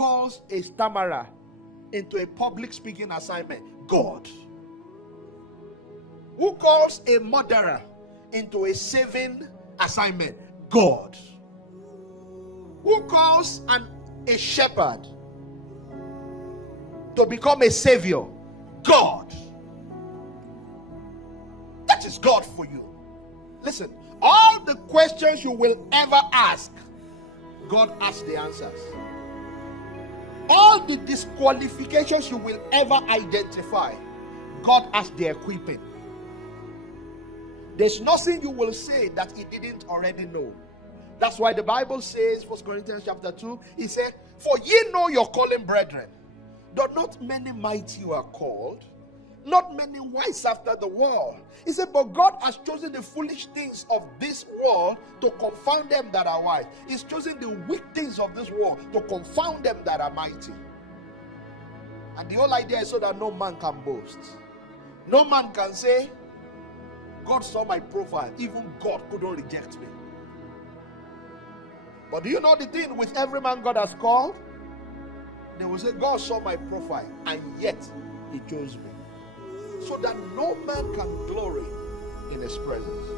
calls a stammerer into a public speaking assignment? God. Who calls a murderer into a saving assignment? God. Who calls a shepherd to become a savior? God. That is God for you. Listen, all the questions you will ever ask, God has the answers. All the disqualifications you will ever identify, God has the equipping. There's nothing you will say that He didn't already know. That's why the Bible says, 1 Corinthians chapter 2, He said, "For ye know your calling, brethren, though not many mighty were called, not many wise after the world." He said, "But God has chosen the foolish things of this world to confound them that are wise. He's chosen the weak things of this world to confound them that are mighty." And the whole idea is so that no man can boast. No man can say, "God saw my profile. Even God couldn't reject me." But do you know the thing with every man God has called? They will say, "God saw my profile and yet He chose me." So that no man can glory in His presence.